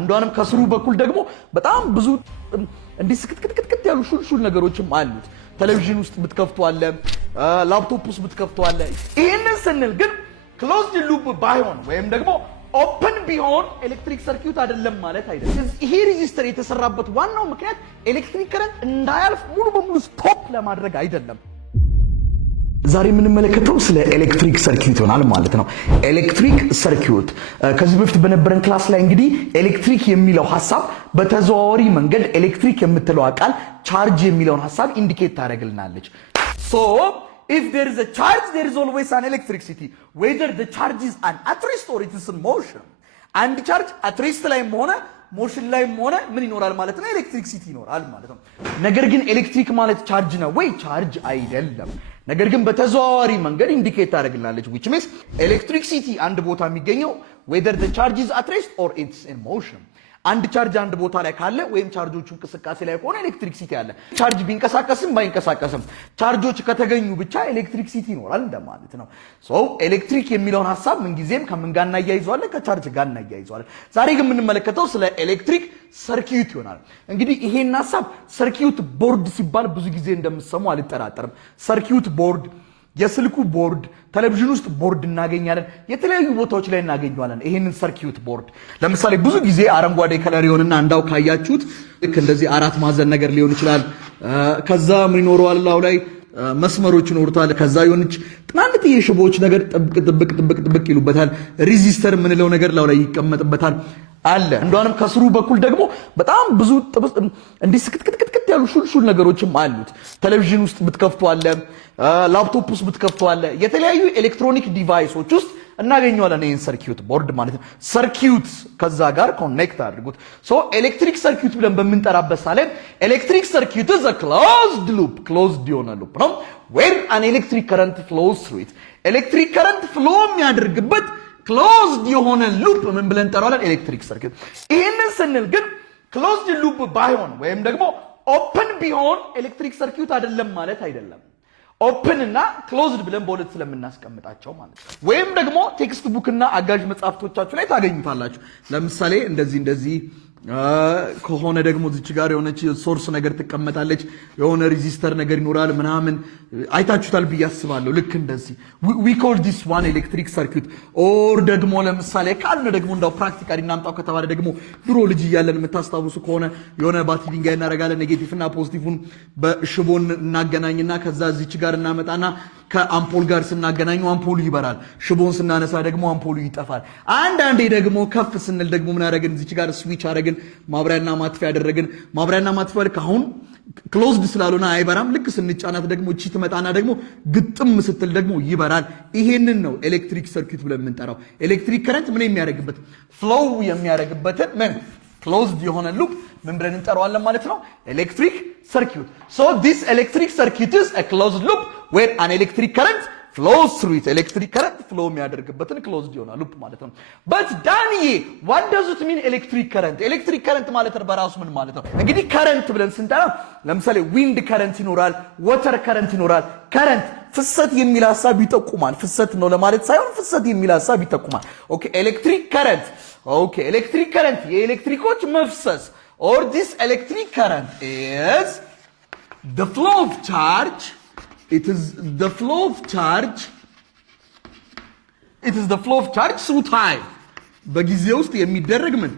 አንዷንም ከስሩ በኩል ደግሞ በጣም ብዙ እንዲህ ስክትክትክት ያሉ ሹልሹል ነገሮችም አሉት። ቴሌቪዥን ውስጥ ብትከፍቱ አለ፣ ላፕቶፕ ውስጥ ብትከፍቱ አለ። ይሄንን ስንል ግን ክሎዝድ ሉፕ ባይሆን ወይም ደግሞ ኦፕን ቢሆን ኤሌክትሪክ ሰርኪዩት አይደለም ማለት አይደለም። ይሄ ሬዚስተር የተሰራበት ዋናው ምክንያት ኤሌክትሪክ ከረንት እንዳያልፍ ሙሉ በሙሉ ስቶፕ ለማድረግ አይደለም። ዛሬ የምንመለከተው ስለ ኤሌክትሪክ ሰርኪዩት ይሆናል ማለት ነው። ኤሌክትሪክ ሰርኪዩት ከዚህ በፊት በነበረን ክላስ ላይ እንግዲህ ኤሌክትሪክ የሚለው ሐሳብ በተዘዋዋሪ መንገድ ኤሌክትሪክ የምትለው ቃል ቻርጅ የሚለውን ሐሳብ ኢንዲኬት ታደርግልናለች። So if there is a charge, there is always an electricity, whether the charge is at rest or it is in motion. አንድ ቻርጅ at rest ላይም ሆነ ሞሽን ላይም ሆነ ምን ይኖራል ማለት ነው? ኤሌክትሪክሲቲ ይኖራል ማለት ነው። ነገር ግን ኤሌክትሪክ ማለት ቻርጅ ነው ወይ? ቻርጅ አይደለም። ነገር ግን በተዘዋዋሪ መንገድ ኢንዲኬት ታደርግልናለች which means ኤሌክትሪክሲቲ አንድ ቦታ የሚገኘው whether the charge is at rest or it's in motion. አንድ ቻርጅ አንድ ቦታ ላይ ካለ ወይም ቻርጆቹ እንቅስቃሴ ላይ ከሆነ ኤሌክትሪክሲቲ አለ። ቻርጅ ቢንቀሳቀስም ባይንቀሳቀስም ቻርጆች ከተገኙ ብቻ ኤሌክትሪክሲቲ ይኖራል እንደማለት ነው። ሶ ኤሌክትሪክ የሚለውን ሐሳብ ምን ጊዜም ከምን ጋር እናያይዘዋለን? ከቻርጅ ጋር እናያይዘዋለን። ዛሬ ግን የምንመለከተው ስለ ኤሌክትሪክ ሰርኪዩት ይሆናል። እንግዲህ ይሄን ሐሳብ ሰርኪዩት ቦርድ ሲባል ብዙ ጊዜ እንደምትሰሙ አልጠራጠርም። ሰርኪዩት ቦርድ፣ የስልኩ ቦርድ፣ ቴሌቪዥን ውስጥ ቦርድ እናገኛለን። የተለያዩ ቦታዎች ላይ እናገኘዋለን ይሄንን ሰርኪዩት ቦርድ። ለምሳሌ ብዙ ጊዜ አረንጓዴ ከለር ይሆንና እንዳው ካያችሁት ልክ እንደዚህ አራት ማዕዘን ነገር ሊሆን ይችላል። ከዛ ምን ይኖረዋል? ላው ላይ መስመሮች ይኖሩታል። ከዛ የሆነች ጥናንጥዬ ሽቦዎች ነገር ጥብቅ ይሉበታል። ሬዚስተር ምንለው ነገር ላው ላይ ይቀመጥበታል አለ። አንዷንም ከስሩ በኩል ደግሞ በጣም ብዙ እንዲህ ስክትክትክት ያሉ ሹልሹል ነገሮችም አሉት። ቴሌቪዥን ውስጥ ብትከፍቱ አለ፣ ላፕቶፕ ውስጥ ብትከፍቱ አለ። የተለያዩ ኤሌክትሮኒክ ዲቫይሶች ውስጥ እናገኘዋለን ይሄን ሰርኪዩት ቦርድ ማለት ነው። ሰርኪዩት ከዛ ጋር ኮኔክት አድርጉት። ሶ ኤሌክትሪክ ሰርኪዩት ብለን በምንጠራበት ሳለ ኤሌክትሪክ ሰርኪዩት is a closed loop, closed የሆነ ሉፕ ነው where an electric current flows through it. ኤሌክትሪክ ከረንት ፍሎ የሚያደርግበት ክሎዝድ የሆነ ሉፕ ምን ብለን እንጠራዋለን? ኤሌክትሪክ ሰርኪዩት። ይሄንን ስንል ግን ክሎዝድ ሉፕ ባይሆን ወይም ደግሞ ኦፕን ቢሆን ኤሌክትሪክ ሰርኪዩት አይደለም ማለት አይደለም። ኦፕን እና ክሎዝድ ብለን በሁለት ስለምናስቀምጣቸው ማለት ነው። ወይም ደግሞ ቴክስት ቡክ እና አጋዥ መጽሐፍቶቻችሁ ላይ ታገኙታላችሁ። ለምሳሌ እንደዚህ ከሆነ ደግሞ እዚች ጋር የሆነች ሶርስ ነገር ትቀመጣለች፣ የሆነ ሬዚስተር ነገር ይኖራል ምናምን አይታችሁታል ብዬ አስባለሁ። ልክ እንደዚህ we call this one electric circuit። ኦር ደግሞ ለምሳሌ ካልነ ደግሞ እንዳው ፕራክቲካሊ እናምጣው ከተባለ ደግሞ ድሮ ልጅ እያለን የምታስታውሱ ከሆነ የሆነ ባትሪ ድንጋይ እናደርጋለን፣ ኔጌቲቭ እና ፖዚቲቭን በሽቦን እናገናኝና ከዛ እዚች ጋር እናመጣና ከአምፖል ጋር ስናገናኙ አምፖሉ ይበራል። ሽቦን ስናነሳ ደግሞ አምፖሉ ይጠፋል። አንዳንዴ ደግሞ ከፍ ስንል ደግሞ ምን አደረግን? እዚች ጋር ስዊች አደረግን፣ ማብሪያና ማጥፊያ ያደረግን። ማብሪያና ማጥፊያ ልክ አሁን ክሎዝድ ስላልሆነ አይበራም። ልክ ስንጫናት ደግሞ እቺ ትመጣና ደግሞ ግጥም ስትል ደግሞ ይበራል። ይሄንን ነው ኤሌክትሪክ ሰርኪዩት ብለን የምንጠራው። ኤሌክትሪክ ከረንት ምን የሚያደርግበት ፍሎው የሚያደርግበትን ምን ክሎዝድ የሆነ ሉፕ ምን ብለን እንጠራዋለን ማለት ነው? ኤሌክትሪክ ሰርኪዩት። So this electric circuit is a closed loop where an electric current flows through it. ኤሌክትሪክ ከረንት ፍሎ የሚያደርግበትን ክሎዝድ የሆነ ሉፕ ማለት ነው። but ዳንዬ what does it mean ኤሌክትሪክ ከረንት? ኤሌክትሪክ ከረንት ማለት በራሱ ምን ማለት ነው? እንግዲህ ከረንት ብለን ስንጠራ ለምሳሌ ዊንድ ከረንት ይኖራል፣ ወተር ከረንት ይኖራል። ከረንት ፍሰት የሚል ሐሳብ ይጠቁማል። ፍሰት ነው ለማለት ሳይሆን ፍሰት የሚል ሐሳብ ይጠቁማል። ኦኬ ኤሌክትሪክ ከረንት ኤሌክትሪክ ከረንት የኤሌክትሪኮች መፍሰስ or this electric current is the flow of charge. It is the flow of charge. It is the flow of charge through time. በጊዜ ውስጥ የሚደረግ ምን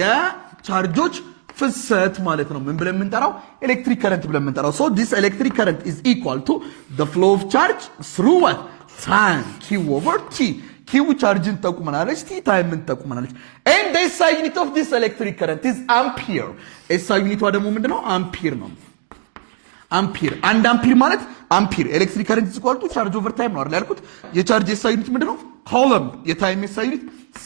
የቻርጆች ፍሰት ማለት ነው። ምን ብለን የምንጠራው? ኤሌክትሪክ ከረንት ብለን የምንጠራው። so this electric current is equal to the flow of charge through what? time. q over t. q ቻርጅን ተጠቁመናለች፣ t ታይምን ተጠቁመናለች። and the SI unit of this electric current is ampere. SI ዩኒቷ ደግሞ ምንድነው? አምፒር ነው። አምፒር አንድ አምፒር ማለት አምፒር ኤሌክትሪክ ከረንት ሲቆልጡ ቻርጅ ኦቨር ታይም ነው አይደል ያልኩት? የቻርጅ SI ዩኒት ምንድነው? ኮለም። የታይም SI ዩኒት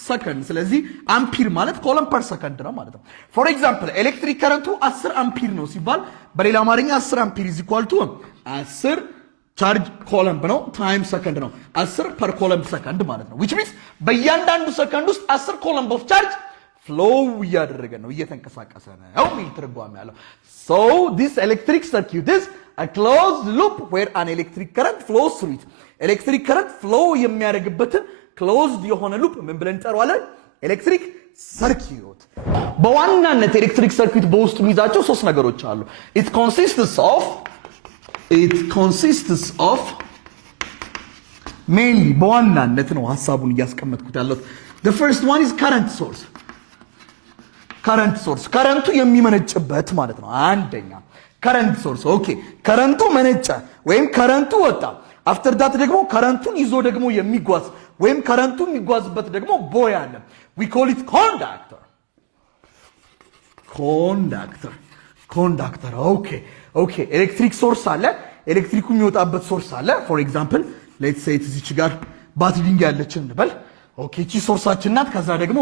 ሰከንድ። ስለዚህ አምፒር ማለት ኮለም ፐር ሰከንድ ነው ማለት ነው። ፎር ኤግዛምፕል ኤሌክትሪክ ከረንቱ 10 አምፒር ነው ሲባል በሌላ አማርኛ 10 አምፒር is equal to 10 ቻርጅ ኮለምብ ነው፣ ታይም ሰከንድ ነው። 10 ፐር ኮለምብ ሰከንድ ማለት ነው which means በእያንዳንዱ ሰከንድ ውስጥ 10 ኮለምብ ኦፍ ቻርጅ ፍሎው እያደረገ ነው፣ እየተንቀሳቀሰ ነው የሚል ትርጓሜ ያለው። so this electric circuit is a closed loop where an electric current flows through it. ኤሌክትሪክ ከረንት ፍሎው የሚያደርግበትን ክሎዝድ የሆነ ሉፕ ምን ብለን እንጠራዋለን? ኤሌክትሪክ ሰርኪዩት። በዋናነት ኤሌክትሪክ ሰርኪዩት በውስጡ የሚይዛቸው ሶስት ነገሮች አሉ። it consists of mainly በዋናነት ነው ሐሳቡን እያስቀመጥኩት ያለው። the first one is current source ከረንቱ የሚመነጭበት ማለት ነው። አንደኛ ከረንት ሶርስ ኦኬ፣ ከረንቱ መነጨ ወይም ከረንቱ ወጣ። አፍተር ዳት ደግሞ ከረንቱን ይዞ ደግሞ የሚጓዝ ወይም ከረንቱ የሚጓዝበት ደግሞ ቦይ አለ። we call it ኮንዳክተር ኦኬ ኤሌክትሪክ ሶርስ አለ፣ ኤሌክትሪኩ የሚወጣበት ሶርስ አለ። ፎር ኤግዛምፕል ሌትስ ሴይ እዚች ጋር ባትሪ ድንጋይ ያለችን እንበል። ኦኬ እቺ ሶርሳችን ናት። ከዛ ደግሞ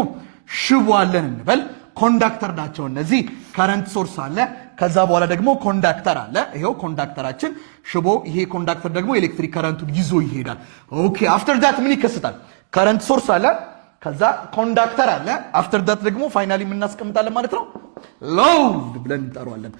ሽቦ አለን እንበል። ኮንዳክተር ናቸው እነዚህ። ከረንት ሶርስ አለ፣ ከዛ በኋላ ደግሞ ኮንዳክተር አለ። ይሄው ኮንዳክተራችን ሽቦ፣ ይሄ ኮንዳክተር ደግሞ ኤሌክትሪክ ከረንቱን ይዞ ይሄዳል። ኦኬ አፍተር ዳት ምን ይከሰታል? ከረንት ሶርስ አለ፣ ከዛ ኮንዳክተር አለ። አፍተር ዳት ደግሞ ፋይናሊ የምናስቀምጣለን ማለት ነው ሎድ ብለን እንጠራዋለን።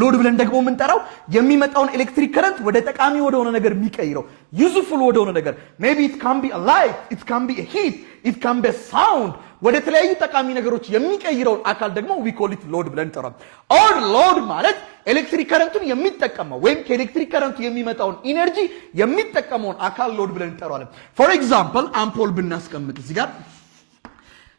ሎድ ብለን ደግሞ የምንጠራው የሚመጣውን ኤሌክትሪክ ከረንት ወደ ጠቃሚ ወደሆነ ነገር የሚቀይረው ዩዝፉል ወደሆነ ነገር ሜቢ ኢት ካን ቢ አ ላይት ኢት ካን ቢ አ ሂት ኢት ካን ቢ አ ሳውንድ ወደ ተለያዩ ጠቃሚ ነገሮች የሚቀይረውን አካል ደግሞ ዊ ኮል ኢት ሎድ ብለን እንጠራለን። ኦር ሎድ ማለት ኤሌክትሪክ ከረንቱን የሚጠቀመው ወይም ከኤሌክትሪክ ከረንቱ የሚመጣውን ኢነርጂ የሚጠቀመውን አካል ሎድ ብለን እንጠራለን። ፎር ኤግዛምፕል አምፖል ብናስቀምጥ እዚህ ጋር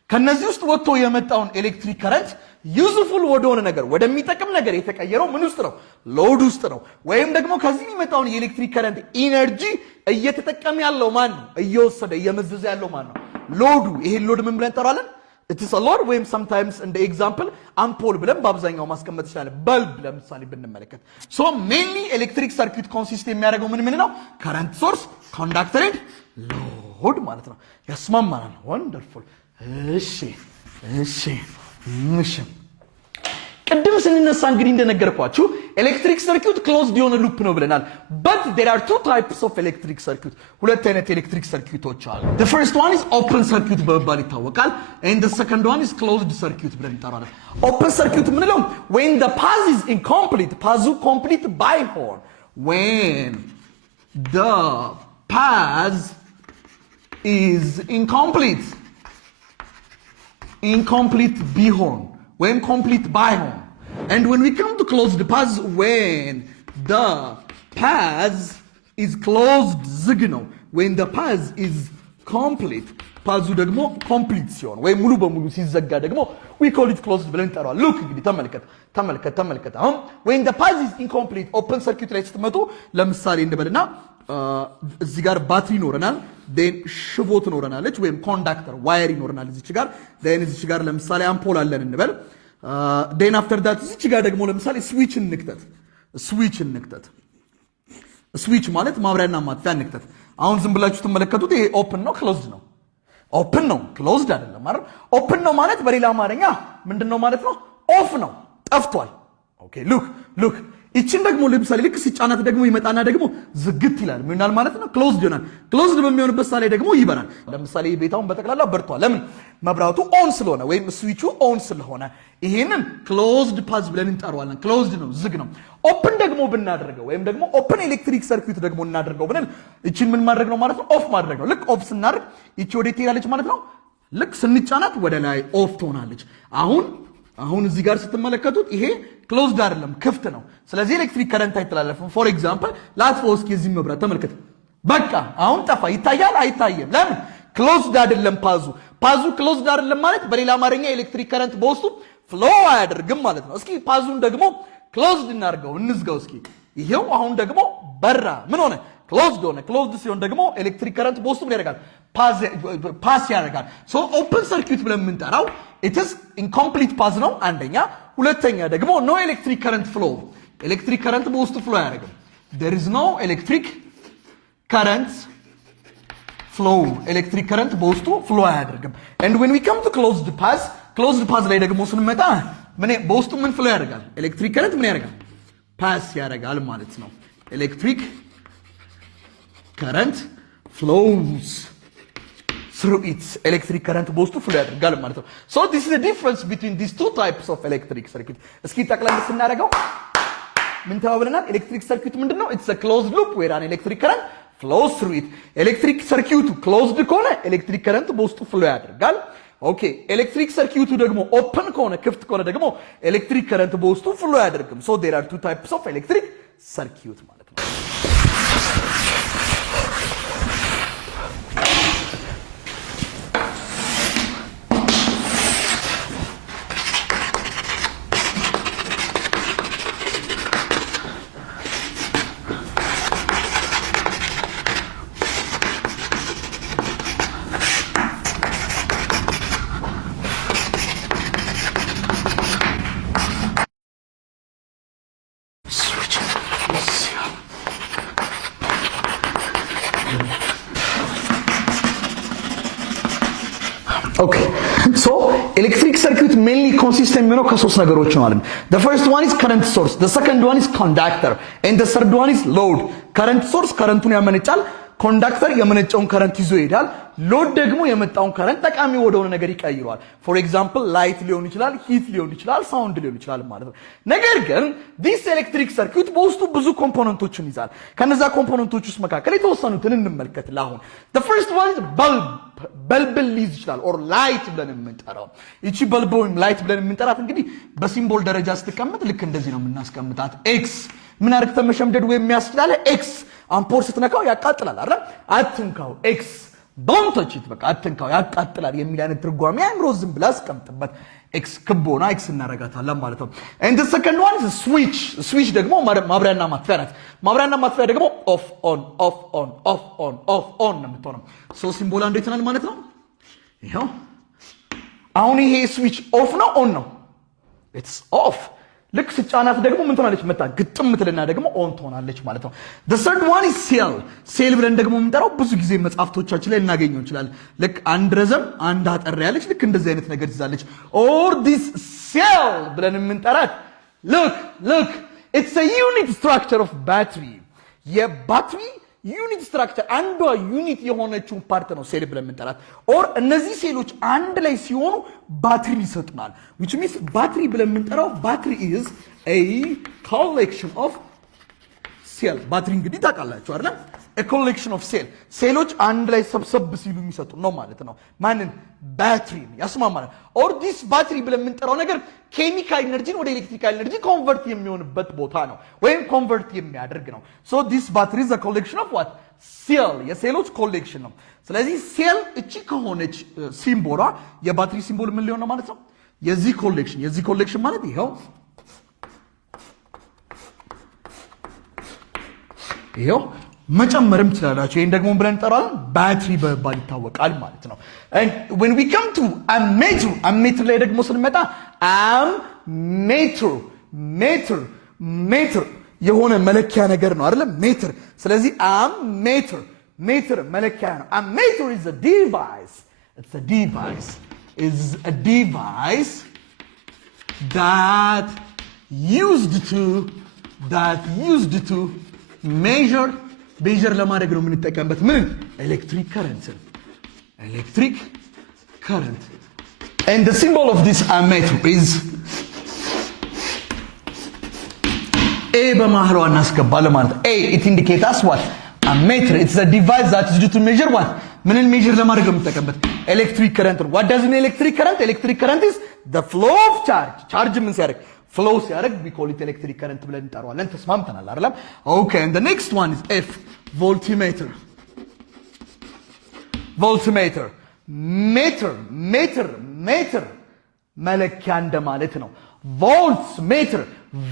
ከነዚህ ውስጥ ወጥቶ የመጣውን ኤሌክትሪክ ከረንት ዩዝፉል ወደሆነ ነገር ወደሚጠቅም ነገር የተቀየረው ምን ውስጥ ነው? ሎድ ውስጥ ነው። ወይም ደግሞ ከዚህ የሚመጣውን የኤሌክትሪክ ከረንት ኢነርጂ እየተጠቀመ ያለው ማን ነው? እየወሰደ እየመዘዘ ያለው ማን ነው? ሎዱ። ይሄን ሎድ ምን ብለን እንጠራለን? ኢትስ አ ሎድ ወይም ሰምታይምስ እንደ ኤግዛምፕል አምፖል ብለን በአብዛኛው ማስቀመጥ ይችላል። በልብ ለምሳሌ ብንመለከት ሶ ሜንሊ ኤሌክትሪክ ሰርኪዩት ኮንሲስት የሚያደርገው ምን ነው? ከረንት ሶርስ፣ ኮንዳክተር ኤንድ ሎድ ማለት ነው። ያስማማናል። ወንደርፉል። እሺ ቅድም ስንነሳ እንግዲህ እንደነገርኳችሁ ኤሌክትሪክ ሰርኪዩት ክሎዝድ የሆነ ሉፕ ነው ብለናል። but there are two types of electric circuit። ሁለት አይነት ኤሌክትሪክ ሰርኪዩቶች አሉ። the first one is open circuit በመባል ይታወቃል and the second one is closed circuit ብለን እንጠራለን። open circuit የምንለው when the path is incomplete ፓዙ ኮምፕሊት ባይሆን when the path is incomplete ቢሆን ወይም ኮምፕሊት ባይሆን and when we come to closed path when the path is closed ዝግ ነው when the path is complete ፓዙ ደግሞ ኮምፕሊት ሲሆን ወይም ሙሉ በሙሉ ሲዘጋ ደግሞ we call it closed ብለን እንጠራዋለን። ሉክ እንግዲህ ተመልከት አሁን when the path is incomplete ኦፕን ሰርኪዩት ላይ ስትመጡ ለምሳሌ እንበልና እዚህ ጋር ባትሪ ይኖረናል፣ ዴን ሽቦ ትኖረናለች ወይም ኮንዳክተር ዋየር ይኖረናል እዚች ጋር፣ ዴን እዚች ጋር ለምሳሌ አምፖል አለን እንበል። ዴን አፍተር ዳት እዚች ጋር ደግሞ ለምሳሌ ስዊች እንክተት። ስዊች ማለት ማብሪያና ማጥፊያ እንክተት። አሁን ዝም ብላችሁ ትመለከቱት ይሄ ኦፕን ነው ክሎዝድ ነው? ኦፕን ነው ክሎዝድ አይደለም አይደል? ኦፕን ነው ማለት በሌላ አማርኛ ምንድነው ማለት ነው? ኦፍ ነው፣ ጠፍቷል። ኦኬ ሉክ ይችን ደግሞ ለምሳሌ ልክ ሲጫናት ደግሞ ይመጣና ደግሞ ዝግት ይላል። ምን ይሆናል ማለት ነው? ክሎዝድ ይሆናል። ክሎዝድ በሚሆንበት ሳለ ደግሞ ይበራል። ለምሳሌ ቤታውን በጠቅላላ በርቷል። ለምን? መብራቱ ኦን ስለሆነ ወይም ስዊቹ ኦን ስለሆነ ይሄንን ክሎዝድ ፓዝ ብለን እንጠራዋለን። ክሎዝድ ነው፣ ዝግ ነው። ኦፕን ደግሞ ብናደርገው ወይም ደግሞ ኦፕን ኤሌክትሪክ ሰርኪዩት ደግሞ እናደርገው ብለን ይችን ምን ማድረግ ነው ማለት ነው? ኦፍ ማድረግ ነው። ልክ ኦፍ ስናደርግ ይቺ ወዴት ትሄዳለች ማለት ነው? ልክ ስንጫናት ወደ ላይ ኦፍ ትሆናለች። አሁን እዚህ ጋር ስትመለከቱት ይሄ ክሎዝድ አይደለም፣ ክፍት ነው። ስለዚህ ኤሌክትሪክ ከረንት አይተላለፍም። ፎር ኤግዛምፕል ላጥፋው እስኪ የዚህ መብራት ተመልከት። በቃ አሁን ጠፋ። ይታያል? አይታየም። ለምን? ክሎዝድ አይደለም። ፓዙ ክሎዝድ አይደለም ማለት በሌላ አማርኛ ኤሌክትሪክ ከረንት በውስጡ ፍሎ አያደርግም ማለት ነው። እስኪ ፓዙን ደግሞ ክሎዝድ እናድርገው፣ እንዝጋው እስኪ። ይሄው አሁን ደግሞ በራ። ምን ሆነ? ክሎዝድ ሆነ። ክሎዝድ ሲሆን ደግሞ ኤሌክትሪክ ከረንት በውስጡ ምን ያደርጋል? ፓስ ያደርጋል። ሶ ኦፕን ሰርኪዩት ብለን የምንጠራው ኢትስ ኢንኮምፕሊት ፓዝ ነው አንደኛ። ሁለተኛ ደግሞ ኖ ኤሌክትሪክ ከረንት ፍሎ፣ ኤሌክትሪክ ከረንት በውስጡ ፍሎ አያደርግም። there is no electric current flow፣ ኤሌክትሪክ ከረንት በውስጡ ፍሎ አያደርግም። and when we come to closed path ላይ ደግሞ ስንመጣ በውስጡ ምን ፍሎ ያደርጋል? ኤሌክትሪክ ከረንት ምን ያደርጋል? ፓስ ያደርጋል ማለት ነው። ኤሌክትሪክ ከረንት flows through it፣ ኤሌክትሪክ ከረንት በውስጡ ፍሎ ያደርጋል ማለት ነው። so this is the difference between these two types of electric circuit። እስኪ ጠቅለል ስናደርገው ምን ተባብለናል? ኤሌክትሪክ ሰርኪዩት ምንድነው? it's a closed loop where an electric current flows through it። ኤሌክትሪክ ሰርኪዩቱ ክሎዝድ ከሆነ ኤሌክትሪክ ከረንት በውስጡ ፍሎ ያደርጋል። ኦኬ ኤሌክትሪክ ሰርኪዩቱ ደግሞ ኦፕን ከሆነ ክፍት ከሆነ ደግሞ ኤሌክትሪክ ከረንት በውስጡ ፍሎ አያደርግም። ሶ ዴር አር ቱ ታይፕስ ኦፍ ኤሌክትሪክ ሰርኪዩት ማለት ነው። ኦኬ ሶ ኤሌክትሪክ ሰርኪዩት ሜንሊ ኮንሲስት የሚሆነው ከሶስት ነገሮች ነው ማለት ነው። the first one is current source, the second one is conductor and the third one is load. current source ከረንቱን ያመነጫል፣ ኮንዳክተር የመነጨውን ከረንት ይዞ ይሄዳል፣ ሎድ ደግሞ የመጣውን ከረንት ጠቃሚ ወደሆነ ነገር ይቀይረዋል። ፎር ኤግዛምፕል ላይት ሊሆን ይችላል፣ ሂት ሊሆን ይችላል፣ ሳውንድ ሊሆን ይችላል ማለት ነው። ነገር ግን ዲስ ኤሌክትሪክ ሰርኪዩት በውስጡ ብዙ ኮምፖነንቶችን ይዛል። ከነዛ ኮምፖነንቶች ውስጥ መካከል የተወሰኑትን እንመልከት። ለአሁን the first one is bulb, በልብን ሊይዝ ይችላል ኦር ላይት ብለን የምንጠራው። ይቺ በልብ ወይም ላይት ብለን የምንጠራት እንግዲህ በሲምቦል ደረጃ ስትቀመጥ ልክ እንደዚህ ነው የምናስቀምጣት። ኤክስ ምን አርግተ መሸምደድ ወይም የሚያስችላል ኤክስ አምፖል ስትነካው ያቃጥላል አይደል? አትንካው ኤክስ ዶንት ተች ኢት በቃ አትንካው ያቃጥላል የሚል አይነት ትርጓሜ አእምሮ ዝም ብላ አስቀምጥበት። ኤክስ ክቦና ኤክስ እናረጋታለን ማለት ነው። and the second one is switch. switch ደግሞ ማብሪያና ማጥፊያ ናት። ማብሪያና ማጥፊያ ደግሞ ኦፍ ኦን ኦፍ ኦን ኦፍ ኦን ኦፍ ኦን ነው የምትሆነው። ሶ ሲምቦል እንዴት ይሆናል ማለት ነው? ይሄው አሁን ይሄ ስዊች ኦፍ ነው ኦን ነው? ኢትስ ኦፍ። ልክ ስጫናት ደግሞ ምን ትሆናለች? መጣ ግጥም ምትልና ደግሞ ኦን ትሆናለች ማለት ነው። the third one is cell. ሴል ብለን ደግሞ የምንጠራው ብዙ ጊዜ መጽሐፍቶቻችን ላይ እናገኘው እንችላለን። ልክ አንድ ረዘም አንድ አጠር ያለች ልክ እንደዚህ አይነት ነገር ይዛለች። or this cell ብለን የምንጠራት look it's a unit structure of battery. የባትሪ ዩኒት ስትራክቸር አንዷ ዩኒት የሆነችውን ፓርት ነው ሴል ብለን የምንጠራት። ኦር እነዚህ ሴሎች አንድ ላይ ሲሆኑ ባትሪ ይሰጡናል። which means ባትሪ ብለን የምንጠራው ባትሪ is a collection of cell. ባትሪ እንግዲህ ታውቃላችሁ አይደል? a collection of cell ሴሎች አንድ ላይ ሰብሰብ ሲሉ የሚሰጡ ነው ማለት ነው። ማንን? ባትሪ ያስማማናል። ኦር ዲስ ባትሪ ብለን የምንጠራው ነገር ኬሚካል ኤነርጂን ወደ ኤሌክትሪካል ኤነርጂ ኮንቨርት የሚሆንበት ቦታ ነው ወይም ኮንቨርት የሚያደርግ ነው። ሶ ዲስ ባትሪ is a collection of what? ሴል የሴሎች ኮሌክሽን ነው። ስለዚህ ሴል እቺ ከሆነች ሲምቦሏ የባትሪ ሲምቦል ምን ሊሆን ነው ማለት ነው? የዚህ ኮሌክሽን ማለት ይሄው መጨመርም ትችላላችሁ። ይሄን ደግሞ ብለን እንጠራለን ባትሪ በመባል ይታወቃል ማለት ነው። and when we come to ammeter ላይ ደግሞ ስንመጣ ሜትር የሆነ መለኪያ ነገር ነው አይደል? ሜትር። ስለዚህ ሜትር መለኪያ ነው። ammeter is a device. it's a device that used to measure ለማድረግ ነው የምንጠቀምበት። ምን? ኤሌክትሪክ ከረንት and the symbol of this ammeter is a በማህሏ እናስገባለን ማለት ነው። a it indicates us what? ammeter. it's a device that is used to measure what? ምንን ሜዥር ለማድረግ ነው የምንጠቀምበት? ኤሌክትሪክ ከረንት ነው። what does mean ኤሌክትሪክ ከረንት is the flow of charge ምን ሲያደርግ ፍሎው ሲያደርግ we call it electric current ብለን እንጠራዋለን። ተስማምተናል አይደለም? okay and the next one is f voltmeter. ሜትር መለኪያ እንደማለት ነው።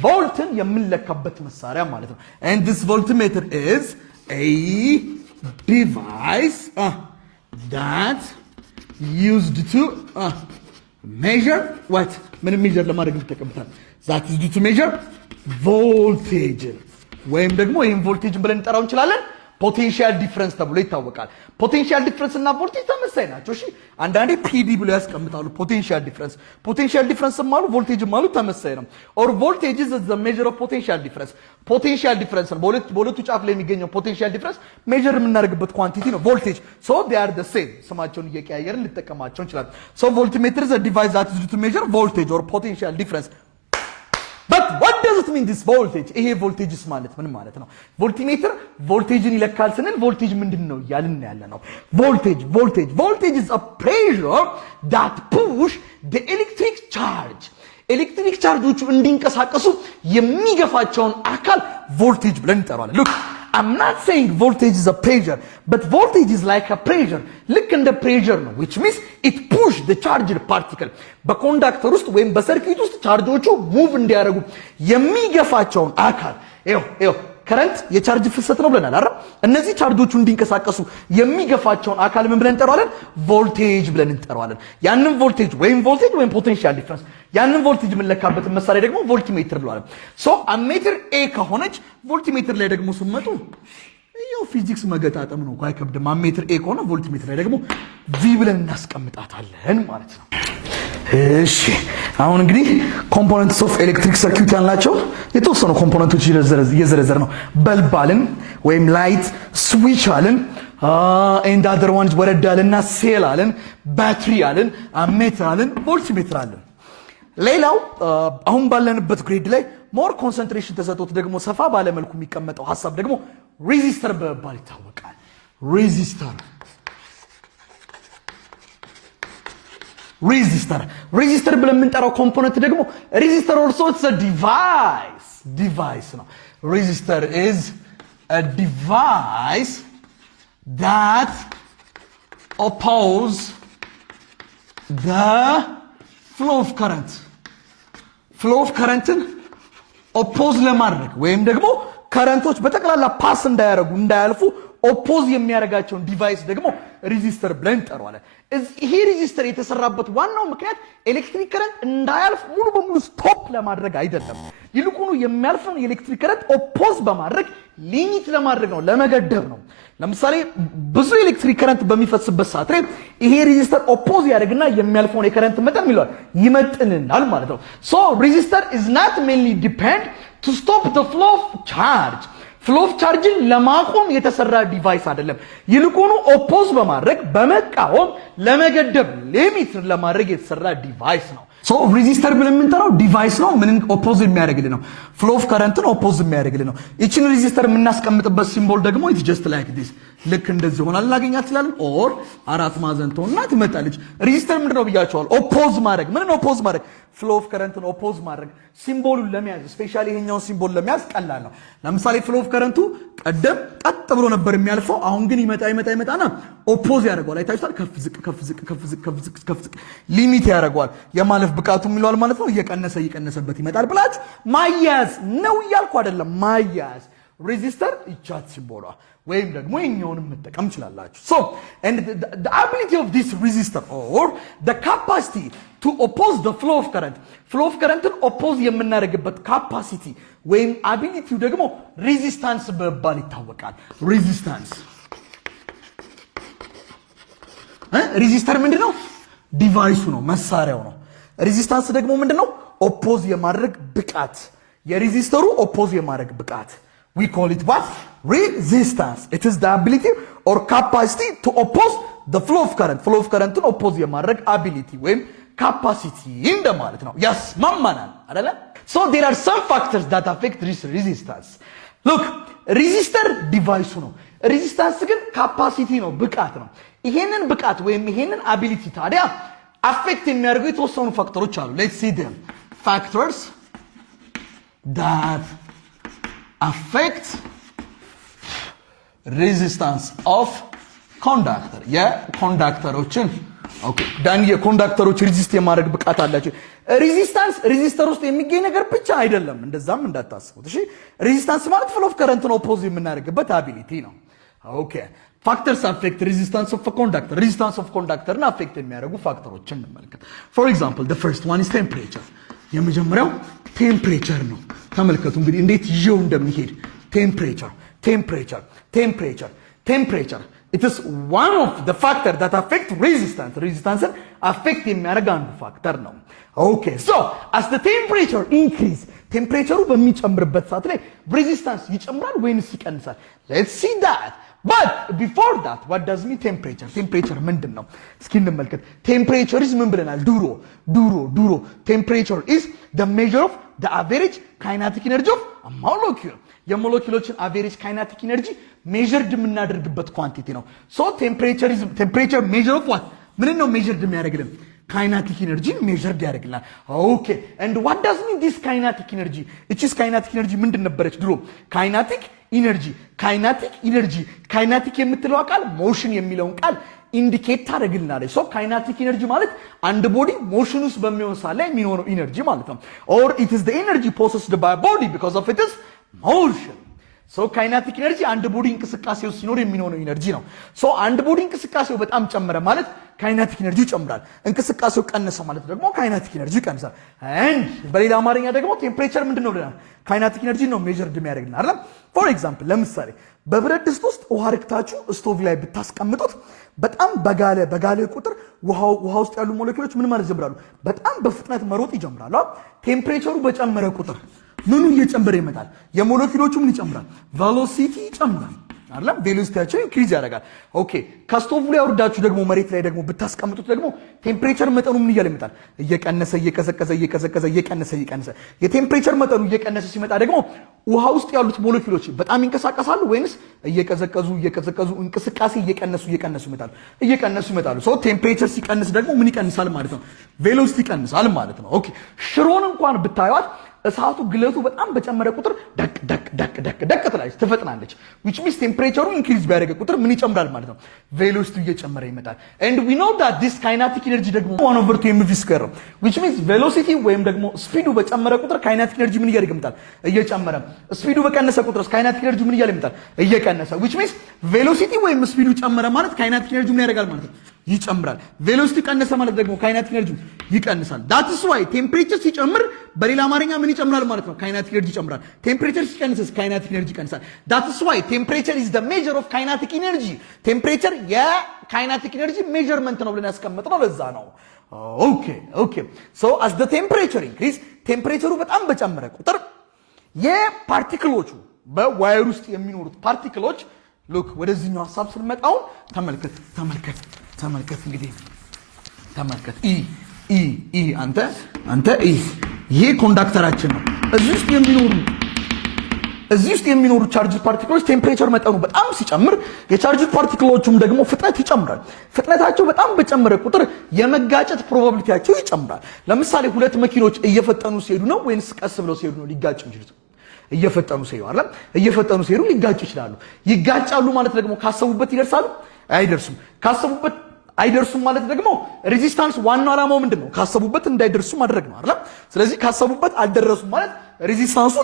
ቮልትን የምንለካበት መሳሪያ ማለት ነው። and this voltmeter is a device that used to measure what? ምን ሜዥር ለማድረግ እንጠቀምበታለን? that is due to measure voltage ወይም ደግሞ ይሄን ቮልቴጅ ብለን እንጠራው እንችላለን። ፖቴንሻል ዲፍረንስ ተብሎ ይታወቃል። ፖቴንሻል ዲፍረንስ እና ቮልቴጅ ተመሳሳይ ናቸው። እሺ አንዳንዴ ፒዲ ብሎ ያስቀምጣሉ። ፖቴንሻል ዲፍረንስ ማሉ ቮልቴጅ ማሉ ተመሳሳይ ነው። ኦር ቮልቴጅ is the measure of potential difference. ፖቴንሻል ዲፍረንስ ነው በሁለቱ ጫፍ ላይ የሚገኘው ፖቴንሻል ዲፍረንስ ሜዥር የምናደርግበት ኳንቲቲ ነው ቮልቴጅ። so they are the same ስማቸውን እየቀያየርን ልጠቀማቸው እንችላለን። so voltmeter is a device that is used to measure voltage or potential difference. but but what does it mean this voltage? ይሄ voltages ማለት ምን ማለት ነው? ቮልቲሜትር ቮልቴጅን ይለካል ስንል ቮልቴጅ ምንድነው ያልን ያለ ነው። voltage is a pressure that push the electric charge. ኤሌክትሪክ ቻርጆቹ እንዲንቀሳቀሱ የሚገፋቸውን አካል ቮልቴጅ ብለን እንጠራዋለን። look, I'm not saying voltage is a pressure, but voltage is like a pressure. ልክ እንደ pressure ነው, which means it push the charged particle. በኮንዳክተር ውስጥ ወይም በሰርኪት ውስጥ ቻርጆቹ ሙቭ እንዲያደርጉ የሚገፋቸውን አካል ይኸው ከረንት የቻርጅ ፍሰት ነው ብለናል አይደል? እነዚህ ቻርጆቹ እንዲንቀሳቀሱ የሚገፋቸውን አካል ምን ብለን እንጠራዋለን? ቮልቴጅ ብለን እንጠራዋለን። ያንን ቮልቴጅ ወይም ፖቴንሻል ዲፈረንስ ያንን ቮልቴጅ የምንለካበትን መሳሪያ ደግሞ ቮልቲሜትር ብለዋል። ሶ አሜትር ኤ ከሆነች ቮልቲሜትር ላይ ደግሞ ስመጡ ይኸው ፊዚክስ መገጣጠም ነው፣ አይከብድም። አሜትር ኤ ከሆነ ቮልቲሜትር ላይ ደግሞ ቪ ብለን እናስቀምጣታለን ማለት ነው። እሺ አሁን እንግዲህ ኮምፖነንትስ ኦፍ ኤሌክትሪክ ሰርኪዩት ያልናቸው የተወሰኑ ኮምፖነንቶች እየዘረዘር ነው። በልብ አልን ወይም ላይት፣ ስዊች አልን፣ ኤንድ አዘር ዋንስ ወረድ አልና ሴል አልን፣ ባትሪ አልን፣ አሜትር አልን፣ ቮልትሜትር አልን። ሌላው አሁን ባለንበት ግሬድ ላይ ሞር ኮንሰንትሬሽን ተሰጥቶት ደግሞ ሰፋ ባለ መልኩ የሚቀመጠው ሐሳብ ደግሞ ሬዚስተር በመባል ይታወቃል። ሬዚስተር ብለን የምንጠራው ኮምፖነንት ደግሞ ሬዚስተር ኦልሶ ኢትስ አ ዲቫይስ ነው። ሬዚስተር ኢዝ አ ዲቫይስ that oppose the flow of current. ፍሎ ኦፍ ከረንትን ኦፖዝ ለማድረግ ወይም ደግሞ ከረንቶች በጠቅላላ ፓስ እንዳያልፉ ኦፖዝ የሚያደርጋቸውን ዲቫይስ ደግሞ ሬዚስተር ብለን እንጠራዋለን። ይሄ ሬዚስተር የተሰራበት ዋናው ምክንያት ኤሌክትሪክ ከረንት እንዳያልፍ ሙሉ በሙሉ ስቶፕ ለማድረግ አይደለም። ይልቁኑ የሚያልፈውን የኤሌክትሪክ ከረንት ኦፖዝ በማድረግ ሊሚት ለማድረግ ነው፣ ለመገደብ ነው። ለምሳሌ ብዙ ኤሌክትሪክ ከረንት በሚፈስበት ሰዓት ላይ ይሄ ሬዚስተር ኦፖዝ ያደርግና የሚያልፈውን የከረንት መጠን ይመጥንናል ማለት ነው። ሶ ሬዚስተር is not mainly depend to stop the flow of charge. ፍሎ ኦፍ ቻርጅን ለማቆም የተሰራ ዲቫይስ አይደለም። ይልቁኑ ኦፖዝ በማድረግ በመቃወም ለመገደብ ሊሚት ለማድረግ የተሰራ ዲቫይስ ነው። ሶ ሬዚስተር ብለን የምንጠራው ዲቫይስ ነው። ምንን ኦፖዝ የሚያደርግልን ነው? ፍሎ ኦፍ ከረንትን ኦፖዝ የሚያደርግልን ነው። ይችን ሬዚስተር የምናስቀምጥበት ሲምቦል ደግሞ ኢት ጀስት ላይክ ዲስ ልክ እንደዚህ ሆናል እናገኛት ይችላል። ኦር አራት ማዕዘን ትሆንና ትመጣለች። ሬዚስተር ምንድነው ብያቸዋል? ኦፖዝ ማድረግ። ምንን ኦፖዝ ማድረግ? ፍሎ ኦፍ ከረንትን ኦፖዝ ማድረግ። ሲምቦሉን ለመያዝ ስፔሻሊ ይሄኛውን ሲምቦል ለመያዝ ቀላል ነው። ለምሳሌ ፍሎ ኦፍ ከረንቱ ቀደም ቀጥ ብሎ ነበር የሚያልፈው። አሁን ግን ይመጣና ኦፖዝ ያደርገዋል። አይታችኋል? ከፍ ዝቅ ሊሚት ያደርገዋል። የማለፍ ብቃቱ የሚለዋል ማለት ነው። እየቀነሰበት ይመጣል ብላችሁ ማያያዝ ነው እያልኩ አይደለም። ማያያዝ ሬዚስተር ይቻት ሲምቦሏ ወይም ደግሞ የኛውን መጠቀም ይችላላችሁ። so and the ability of this resistor or the capacity to oppose the flow of current oppose የምናደርግበት ካፓሲቲ ወይም አቢሊቲው ደግሞ ሬዚስታንስ በመባል ይታወቃል። ሬዚስተር ምንድነው? ዲቫይሱ ነው፣ መሳሪያው ነው። ሬዚስታንስ ደግሞ ምንድነው? ኦፖዝ የማድረግ ብቃት፣ የሬዚስተሩ ኦፖዝ የማድረግ ብቃት። we call it what? Resistance. It is the ability or capacity to oppose the flow of current to oppose የማድረግ ability ወይም capacity እንደማለት ነው። ያስማማናል አይደለ? so there are some factors that affect this resistance. look, resistor ዲቫይሱ ነው፣ ሬዚስታንስ ግን ካፓሲቲ ነው፣ ብቃት ነው። ይሄንን ብቃት ወይም ይሄንን ability ታዲያ አፌክት የሚያደርጉ የተወሰኑ ፋክተሮች አሉ። let's see them. factors that affect resistance of conductor. የኮንዳክተሮችን ዳን የኮንዳክተሮች ሬዚስት የማድረግ ብቃት አላቸው። ሬዚስታንስ ሬዚስተር ውስጥ የሚገኝ ነገር ብቻ አይደለም፣ እንደዛም እንዳታስቡት። እሺ ሬዚስታንስ ማለት ፍሎ ኦፍ ከረንትን ኦፖዝ የምናደርግበት አቢሊቲ ነው። ኦኬ ፋክተርስ አፌክት ሬዚስታንስ ኦፍ ኮንዳክተር። ሬዚስታንስ ኦፍ ኮንዳክተርን አፌክት የሚያደርጉ ፋክተሮችን እንመልከት። ፎር ኤግዛምፕል the first one is temperature. የመጀመሪያው ቴምፕሬቸር ነው። ተመልከቱ እንግዲህ እንዴት ይዤው እንደሚሄድ ቴምፕሬቸር it is one of the factor that affect resistance affect የሚያደርግ አንዱ ፋክተር ነው። okay so as the temperature increase ቴምፕሬቸሩ በሚጨምርበት ሰዓት ላይ ሬዚስታንስ ይጨምራል ወይንስ ይቀንሳል? let's see that. but before that what does mean temperature ምንድን ነው እስኪ እንመልከት። temperature is ምን ብለናል? ዱሮ temperature is the measure of the average kinetic energy of a molecule የሞለኪውሎችን average kinetic energy measured የምናደርግበት ኳንቲቲ ነው so temperature measure of what ምን ነው measured የሚያደርግልን kinetic energy measured ያደርግልናል okay and what does mean this kinetic energy which is kinetic energy ምንድን ነበረች ድሮ kinetic energy የምትለው ቃል motion የሚለውን ቃል ኢንዲኬት ታደርግልናለች so kinetic energy ማለት አንድ ቦዲ ሞሽን ውስጥ በሚሆን ሰዓት ላይ የሚኖረው ኢነርጂ ማለት ነው or it is the energy possessed by a body because of its motion so kinetic energy አንድ ቦዲ እንቅስቃሴ ውስጥ ሲኖር የሚኖረው ኢነርጂ ነው so አንድ ቦዲ እንቅስቃሴው በጣም ጨመረ ማለት kinetic energy ይጨምራል እንቅስቃሴው ቀነሰ ማለት ደግሞ kinetic energy ይቀንሳል and በሌላ አማርኛ ደግሞ ቴምፕሬቸር ምንድነው ብለናል kinetic energy ነው ሜዠርድ የሚያደርግልን አይደል for example ለምሳሌ በብረት ድስት ውስጥ ውሃ አርክታችሁ ስቶቭ ላይ ብታስቀምጡት በጣም በጋለ ቁጥር ውሃ ውስጥ ያሉ ሞለኪውሎች ምን ማለት ይጀምራሉ በጣም በፍጥነት መሮጥ ይጀምራሉ ቴምፕሬቸሩ በጨመረ ቁጥር ምኑ እየጨመረ ይመጣል የሞለኪውሎቹ ምን ይጨምራል ቬሎሲቲ ይጨምራል አይደል ቬሎሲቲያቸው ኢንክሪዝ ያደርጋል ኦኬ ከስቶቭ ላይ አውርዳችሁ ደግሞ መሬት ላይ ደግሞ ብታስቀምጡት ደግሞ ቴምፕሬቸር መጠኑ ምን እያለ ይመጣል እየቀነሰ እየቀነሰ የቴምፕሬቸር መጠኑ እየቀነሰ ሲመጣ ደግሞ ውሃ ውስጥ ያሉት ሞለኪውሎች በጣም ይንቀሳቀሳሉ ወይንስ እየቀዘቀዙ እንቅስቃሴ እየቀነሱ ይመጣሉ ሶ ቴምፕሬቸር ሲቀንስ ደግሞ ምን ይቀንሳል ማለት ነው ቬሎሲቲ ይቀንሳል ማለት ነው ኦኬ ሽሮን እንኳን ብታዩት እሳቱ ግለቱ በጣም በጨመረ ቁጥር ደቅ ትፈጥናለች which means temperature increase ቢያደርግ ቁጥር ምን ይጨምራል ማለት ነው velocity እየጨመረ ይመጣል and we know that this kinetic energy ደግሞ 1/2mv² which means velocity ወይም ደግሞ ስፒዱ በጨመረ ቁጥር kinetic energy ምን እያደረገ ይመጣል እየጨመረ ስፒዱ በቀነሰ ቁጥር kinetic energy ምን እያለ ይመጣል እየቀነሰ which means velocity ወይም ስፒዱ ጨመረ ማለት kinetic energy ምን ያደርጋል ማለት ነው ይጨምራል velocity ቀነሰ ማለት ደግሞ kinetic energy ይቀንሳል that is why temperature ሲጨምር በሌላ አማርኛ ምን ይጨምራል ማለት ነው kinetic energy ይጨምራል temperature ሲቀንስ kinetic energy ይቀንሳል that is why temperature is the measure of kinetic energy temperature kinetic energy measurement ነው ብለን ያስቀመጥነው ለዛ ነው okay so as the temperature increase temperature በጣም በጨመረ ቁጥር የፓርቲክሎቹ በዋየር ውስጥ የሚኖሩት ፓርቲክሎች look ወደዚህኛው ሐሳብ ስንመጣው ተመልከት እንግዲህ ተመልከት አንተ ይሄ ኮንዳክተራችን ነው እዚህ ውስጥ የሚኖሩ ቻርጅ ፓርቲክሎች ቴምፕሬቸር መጠኑ በጣም ሲጨምር የቻርጅ ፓርቲክሎቹም ደግሞ ፍጥነት ይጨምራል ፍጥነታቸው በጣም በጨመረ ቁጥር የመጋጨት ፕሮባቢሊቲያቸው ይጨምራል ለምሳሌ ሁለት መኪኖች እየፈጠኑ ሲሄዱ ነው ወይስ ቀስ ብለው ሲሄዱ ነው ሊጋጩ ይችላሉ እየፈጠኑ ሲሄዱ ሊጋጩ ይችላሉ ይጋጫሉ ማለት ደግሞ ካሰቡበት ይደርሳሉ አይደርሱም ማለት ደግሞ ሬዚስታንስ ዋናው ዓላማው ምንድነው ካሰቡበት እንዳይደርሱ ማድረግ ነው አይደል ስለዚህ ካሰቡበት አልደረሱም ማለት ሬዚስታንሱ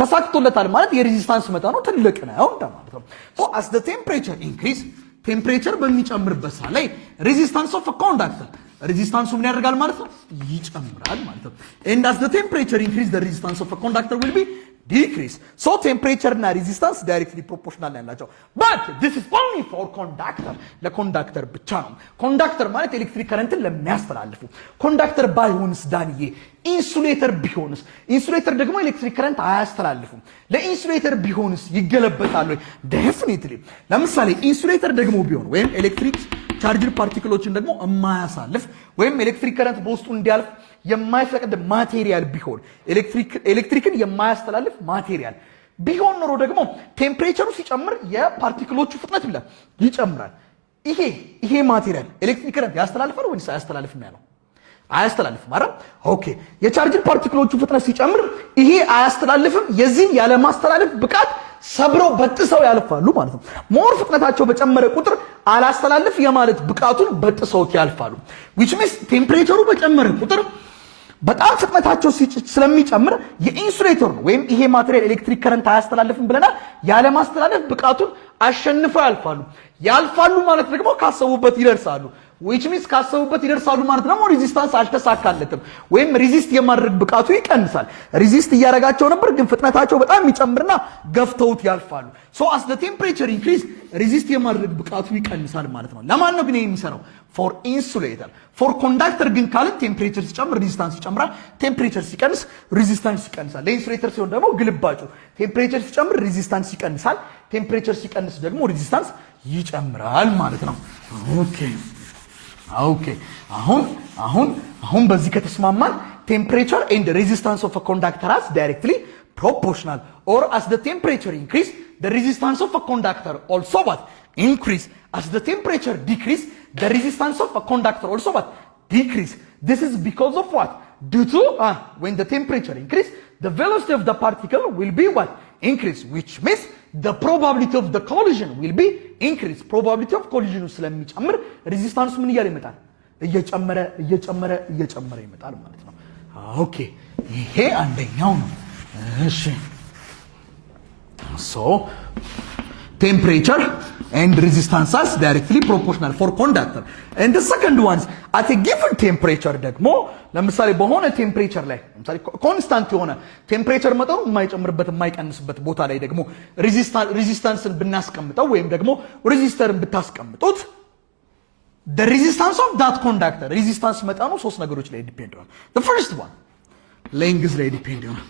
ተሳክቶለታል ማለት የሬዚስታንስ መጠኑ ትልቅ ነው ማለት ነው so as the temperature increase ቴምፕሬቸር በሚጨምርበት ሰዓት ላይ ሬዚስታንስ ኦፍ ኮንዳክተር ሬዚስታንሱ ምን ያደርጋል ማለት ነው ይጨምራል ማለት ነው and as the temperature increase the resistance of a conductor will be decrease so temperature እና resistance directly proportional ናቸው but this is only for conductor ለኮንዳክተር ብቻ ነው ኮንዳክተር ማለት ኤሌክትሪክ ከረንትን ለሚያስተላልፉ ኮንዳክተር ባይሆንስ ዳንዬ ኢንሱሌተር ቢሆንስ ኢንሱሌተር ደግሞ ኤሌክትሪክ ከረንት አያስተላልፉም ለኢንሱሌተር ቢሆንስ ይገለበታል ወይ definitely ለምሳሌ ኢንሱሌተር ደግሞ ቢሆን ወይም ኤሌክትሪክ ቻርጅድ ፓርቲክሎችን ደግሞ የማያሳልፍ ወይም ኤሌክትሪክ ከረንት በውስጡ እንዲያልፍ የማይፈቅድ ማቴሪያል ቢሆን ኤሌክትሪክን የማያስተላልፍ ማቴሪያል ቢሆን ኖሮ ደግሞ ቴምፕሬቸሩ ሲጨምር የፓርቲክሎቹ ፍጥነት ይጨምራል ይሄ ማቴሪያል ኤሌክትሪክ ከረንት ያስተላልፋል ወይስ አያስተላልፍም ያለው አያስተላልፍም አይደል ኦኬ የቻርጅድ ፓርቲክሎቹ ፍጥነት ሲጨምር ይሄ አያስተላልፍም የዚህ ያለ ማስተላለፍ ብቃት ሰብረው በጥሰው ያልፋሉ ማለት ነው ሞር ፍጥነታቸው በጨመረ ቁጥር አላስተላልፍ የማለት ብቃቱን በጥሰው ያልፋሉ which means ቴምፕሬቸሩ በጨመረ ቁጥር በጣም ፍጥነታቸው ስለሚጨምር የኢንሱሌተር ነው ወይም ይሄ ማቴሪያል ኤሌክትሪክ ከረንት አያስተላልፍም ብለናል ያለ ማስተላለፍ ብቃቱን አሸንፈው ያልፋሉ ማለት ደግሞ ካሰቡበት ይደርሳሉ which means ካሰቡበት ይደርሳሉ ማለት ደግሞ ሬዚስታንስ አልተሳካለትም ወይም ሬዚስት የማድረግ ብቃቱ ይቀንሳል ሬዚስት እያረጋቸው ነበር ግን ፍጥነታቸው በጣም ይጨምርና ገፍተውት ያልፋሉ so as the temperature increase ሬዚስት የማድረግ ብቃቱ ይቀንሳል ማለት ነው ለማን ነው ግን የሚሰራው for insulator for conductor ግን ካለ ቴምፕሬቸር ሲጨምር ሬዚስታንስ ይጨምራል ቴምፕሬቸር ሲቀንስ ሬዚስታንስ ይቀንሳል ለኢንሱሌተር ሲሆን ደግሞ ግልባጩ ቴምፕሬቸር ሲጨምር ሬዚስታንስ ይቀንሳል ቴምፕሬቸር ሲቀንስ ደግሞ ሬዚስታንስ ይጨምራል ማለት ነው ኦኬ አሁን በዚህ ከተስማማን temperature and resistance of a conductor as directly proportional, or as the temperature increase, the resistance of a conductor also what? Increase. As the temperature decrease, the resistance of a conductor also what? Decrease. This is because of what? Due to when the temperature increase, the velocity of the particle will be what? Increase, which means the probability of the collision will be increase. Probability of collision ስለሚጨምር resistance ምን እያለ ይመጣል? እየጨመረ ይመጣል ማለት ነው። ኦኬ ይሄ አንደኛው ነው። እሺ so temperature and resistance is directly proportional for conductor. And the second one is at a given temperature ደግሞ ለምሳሌ በሆነ ቴምፕሬቸር ላይ ለምሳሌ ኮንስታንት የሆነ ቴምፕሬቸር መጠኑ የማይጨምርበት የማይቀንስበት ቦታ ላይ ደግሞ ሬዚስታንስን ብናስቀምጠው ወይም ደግሞ ሬዚስተርን ብታስቀምጡት the resistance of that conductor resistance መጠኑ ሶስት ነገሮች ላይ ዲፔንድ ይሆናል። the first one length ላይ ዲፔንድ ይሆናል።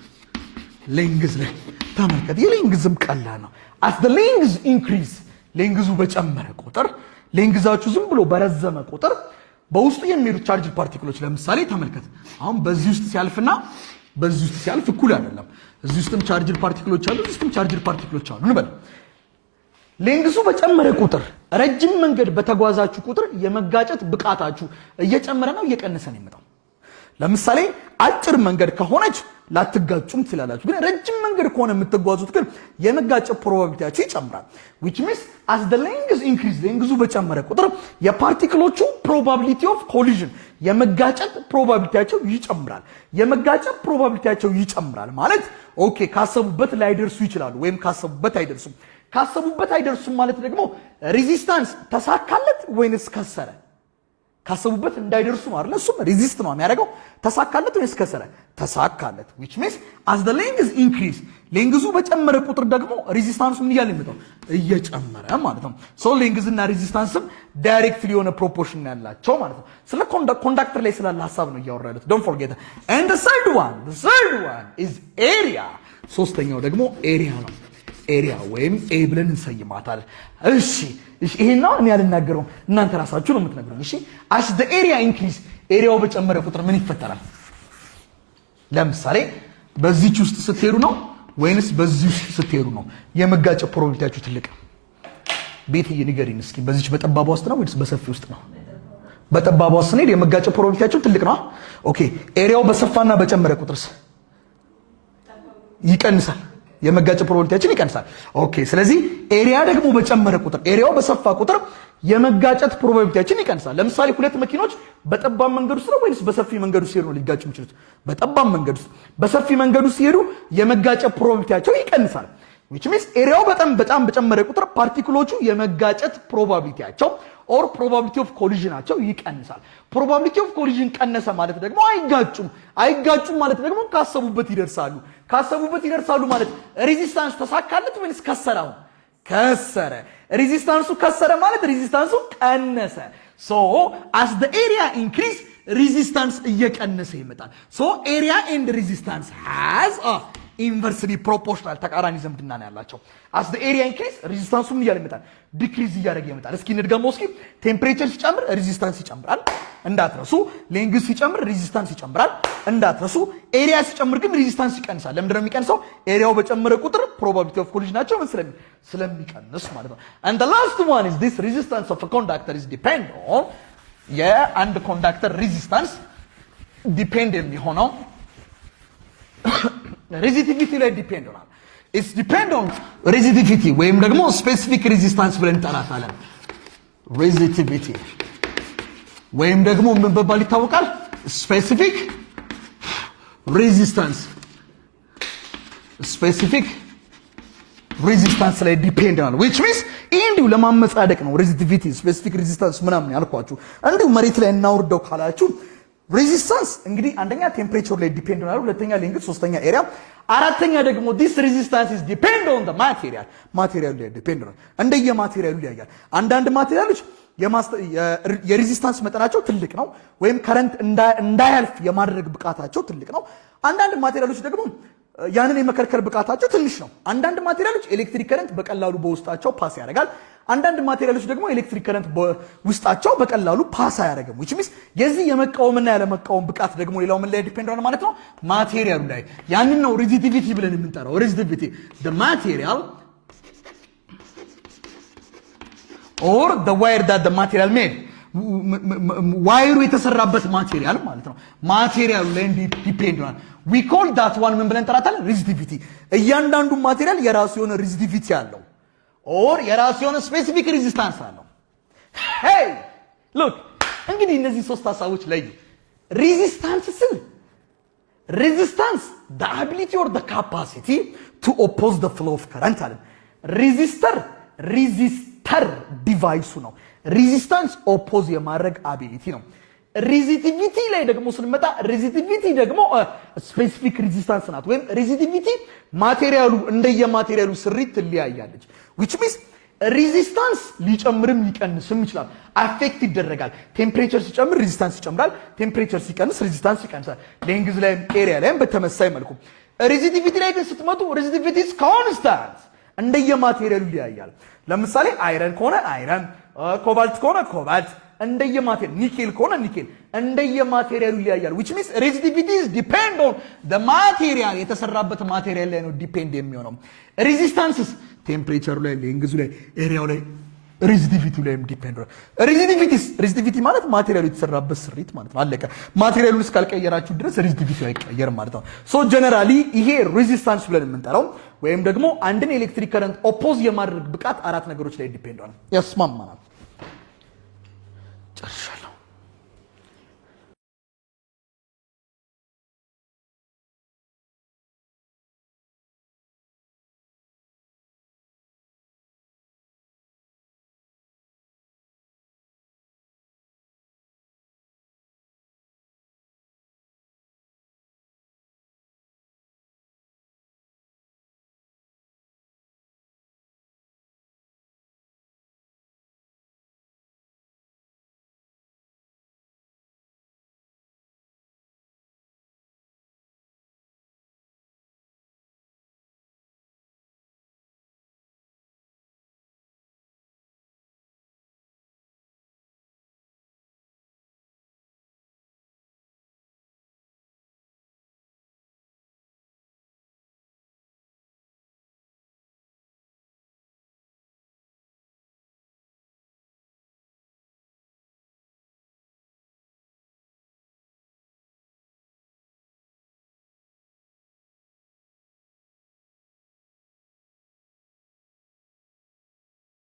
length ላይ ተመልከት፣ የሌንግዝም ቀላል ነው። as the length increase ሌንግዙ በጨመረ ቁጥር ሌንግዛችሁ ዝም ብሎ በረዘመ ቁጥር በውስጡ የሚሄዱ ቻርጅ ፓርቲክሎች ለምሳሌ ተመልከት፣ አሁን በዚህ ውስጥ ሲያልፍና በዚህ ውስጥ ሲያልፍ እኩል አይደለም። እዚህ ውስጥም ቻርጅ ፓርቲክሎች አሉ፣ እዚህ ውስጥም ቻርጅ ፓርቲክሎች አሉ እንበል። ሌንግዙ በጨመረ ቁጥር ረጅም መንገድ በተጓዛችሁ ቁጥር የመጋጨት ብቃታችሁ እየጨመረ ነው እየቀነሰ ነው የሚመጣው። ለምሳሌ አጭር መንገድ ከሆነች ላትጋጩም ትችላላችሁ፣ ግን ረጅም መንገድ ከሆነ የምትጓዙት ግን የመጋጨት ፕሮባቢሊቲያችሁ ይጨምራል። which means as the length increase ሌንግዙ በጨመረ ቁጥር የፓርቲክሎቹ probability of collision የመጋጨት ፕሮባቢሊቲያቸው ይጨምራል። የመጋጨት ፕሮባቢሊቲያቸው ይጨምራል ማለት ኦኬ ካሰቡበት ላይደርሱ ይችላሉ ወይም ካሰቡበት አይደርሱም። ካሰቡበት አይደርሱም ማለት ደግሞ ሬዚስታንስ ተሳካለት ወይንስ ከሰረ? ካሰቡበት እንዳይደርሱ ነው አይደል? እሱም ሬዚስት ነው የሚያደርገው። ተሳካለት ወይስ ከሰረ? ተሳካለት። which means as the length increase ሌንግዙ በጨመረ ቁጥር ደግሞ ሬዚስታንሱ ምን እያለ ይመጣው? እየጨመረ ማለት ነው። ሶ ሌንግዝ እና ሬዚስታንስም ዳይሬክትሊ የሆነ ፕሮፖርሽን ያላቸው ማለት ነው። ስለ ኮንዳክተር ላይ ስላለ ሐሳብ ነው እያወራሁት። don't forget. and the third one is area። ሶስተኛው ደግሞ ኤሪያ ነው። ኤሪያ ወይም ኤ ብለን እንሰይማታል። እሺ ይሄና እኔ ያልናገረው እናንተ ራሳችሁ ነው የምትነግሩኝ። እሺ as the area increase ኤሪያው በጨመረ ቁጥር ምን ይፈጠራል? ለምሳሌ በዚህች ውስጥ ስትሄዱ ነው ወይንስ በዚህ ውስጥ ስትሄዱ ነው የመጋጨት ፕሮባቢሊቲያችሁ ትልቅ? ቤትዬ ንገሪኝ እስኪ፣ በዚህች በጠባባ ውስጥ ነው ወይስ በሰፊ ውስጥ ነው? በጠባባ ውስጥ ነው የመጋጨት ፕሮባቢሊቲያችሁ ትልቅ ነው። ኦኬ ኤሪያው በሰፋና በጨመረ ቁጥርስ ይቀንሳል? የመጋጨት ፕሮባቢሊቲያችን ይቀንሳል። ኦኬ ስለዚህ ኤሪያ ደግሞ በጨመረ ቁጥር ኤሪያው በሰፋ ቁጥር የመጋጨት ፕሮባቢሊቲያችን ይቀንሳል። ለምሳሌ ሁለት መኪኖች በጠባብ መንገድ ውስጥ ነው ወይስ በሰፊ መንገድ ውስጥ ሲሄዱ ነው ሊጋጩ የሚችሉት? በጠባብ መንገድ ውስጥ። በሰፊ መንገድ ውስጥ ሲሄዱ የመጋጨት ፕሮባቢሊቲያቸው ይቀንሳል። which means ኤሪያው በጣም በጨመረ ቁጥር ፓርቲክሎቹ የመጋጨት ፕሮባቢሊቲያቸው ኦር ፕሮባቢሊቲ ኦፍ ኮሊዥናቸው ይቀንሳል። ፕሮባቢሊቲ ኦፍ ኮሊዥን ቀነሰ ማለት ደግሞ አይጋጩም ማለት ደግሞ ካሰቡበት ይደርሳሉ ማለት ሬዚስታንስ ተሳካለት ወይስ ከሰረ? ከሰረ። ሬዚስታንሱ ከሰረ ማለት ሬዚስታንሱ ቀነሰ። so as the area increase ሬዚስታንስ እየቀነሰ ይመጣል። so area and resistance has inversely proportional ተቃራኒ ዝምድና ነው ያላቸው። as the area increase ሬዚስታንሱ ምን እያለ ይመጣል? ዲክሪዝ እያደረገ ይመጣል። እስኪ እንድገመው እስኪ። ቴምፕሬቸር ሲጨምር ሬዚስታንስ ይጨምራል እንዳትረሱ። ሌንግዝ ሲጨምር ሬዚስታንስ ይጨምራል እንዳትረሱ። ኤሪያ ሲጨምር ግን ሬዚስታንስ ይቀንሳል። ለምንድን ነው የሚቀንሰው? ኤሪያው በጨመረ ቁጥር probability of collision ናቸው ምን ስለሚቀንስ ማለት ነው። and the last one is this resistance of a conductor is depend on የአንድ ኮንዳክተር ሬዚስታንስ ዲፔንድ የሚሆነው ሬዚስቲቪቲ ላይ ዲፔንድ ይሆናል። it's depend on resistivity ወይም ደግሞ specific resistance ብለን እንጠራታለን። resistivity ወይም ደግሞ ምን በባል ይታወቃል? specific resistance ላይ ዲፔንድ ይሆናል። which means እንዲሁ ለማመጻደቅ ነው resistivity specific resistance ምናምን ያልኳችሁ። እንዲሁ መሬት ላይ እናውርደው ካላችሁ ሬዚስታንስ እንግዲህ አንደኛ ቴምፕሬቸር ላይ ዲፔንድ ይሆናል፣ ሁለተኛ ሌንግዝ፣ ሶስተኛ ኤሪያ፣ አራተኛ ደግሞ this resistance is depend on the material ላይ ዲፔንድ ይሆናል። እንደየ ማቴሪያሉ ይለያያል። አንዳንድ ማቴሪያሎች የሬዚስታንስ መጠናቸው ትልቅ ነው ወይም ከረንት እንዳያልፍ የማድረግ ብቃታቸው ትልቅ ነው። አንዳንድ ማቴሪያሎች ደግሞ ያንን የመከልከል ብቃታቸው ትንሽ ነው። አንዳንድ ማቴሪያሎች ኤሌክትሪክ ከረንት በቀላሉ በውስጣቸው ፓስ ያደርጋል። አንዳንድ ማቴሪያሎች ደግሞ ኤሌክትሪክ ከረንት በውስጣቸው በቀላሉ ፓስ አያደርግም። which means የዚህ የመቃወምና ያለመቃወም ብቃት ደግሞ ሌላው ምን ላይ ዲፔንድ ሆነ ማለት ነው? ማቴሪያሉ ላይ። ያንን ነው ሬዚስቲቪቲ ብለን የምንጠራው። ሬዚስቲቪቲ the material or the wire that the material made ዋይሩ የተሰራበት ማቴሪያል ማለት ነው። ማቴሪያሉ ላይ ዲፔንድ ሆነ we call that one ምን ብለን እንጠራታለን? ሬዚስቲቪቲ። እያንዳንዱ ማቴሪያል የራሱ የሆነ ሬዚስቲቪቲ አለው ኦር የራሱ የሆነ ስፔሲፊክ ሬዚስታንስ አለው። ሄይ ሉክ እንግዲህ እነዚህ ሶስት ሐሳቦች ለዩ። ሬዚስታንስ ስል ሬዚስታንስ the ability or the capacity to oppose the flow of current አለ። ሬዚስተር ዲቫይሱ ነው። ሬዚስታንስ ኦፖዝ የማድረግ አቢሊቲ ነው። ሬዚስቲቪቲ ላይ ደግሞ ስንመጣ ሬዚስቲቪቲ ደግሞ ስፔሲፊክ ሬዚስታንስ ናት። ወይም ሬዚስቲቪቲ ማቴሪያሉ እንደየማቴሪያሉ ስሪት ትለያያለች። which means ሬዚስታንስ ሊጨምርም ሊቀንስም ይችላል። አፌክት ይደረጋል። ቴምፕሬቸር ሲጨምር ሬዚስታንስ ይጨምራል። ቴምፕሬቸር ሲቀንስ ሬዚስታንስ ይቀንሳል። ሌንግዝ ላይ ኤሪያ ላይም በተመሳሳይ መልኩ። ሬዚስቲቪቲ ላይ ግን ስትመጡ ሬዚስቲቪቲ ኢዝ ኮንስታንት እንደየማቴሪያሉ ይለያያል። ለምሳሌ አይረን ከሆነ አይረን፣ ኮባልት ከሆነ ኮባልት እንደየማቴሪያል፣ ኒኬል ከሆነ ኒኬል እንደየማቴሪያሉ ይለያያል። which means resistivity is depend on the material የተሰራበት ማቴሪያል ላይ ነው ዲፔንድ የሚሆነው። ሬዚስታንስስ ቴምፕሬቸሩ ላይ፣ ሌንግዙ ላይ፣ ኤሪያው ላይ፣ ሬዚስቲቪቲ ላይም ዲፔንድ ነው። ሬዚስቲቪቲ ማለት ማቴሪያሉ የተሰራበት ስሪት ማለት ነው። አለቀ። ማቴሪያሉን እስካልቀየራችሁ ድረስ ሬዚስቲቪቲ አይቀየርም ማለት ነው። ሶ ጀነራሊ ይሄ ሬዚስታንስ ብለን የምንጠራው ወይም ደግሞ አንድን ኤሌክትሪክ ከረንት ኦፖዝ የማድረግ ብቃት አራት ነገሮች ላይ ዲፔንድ ነው። ያስማማናል። ጨርሻለሁ።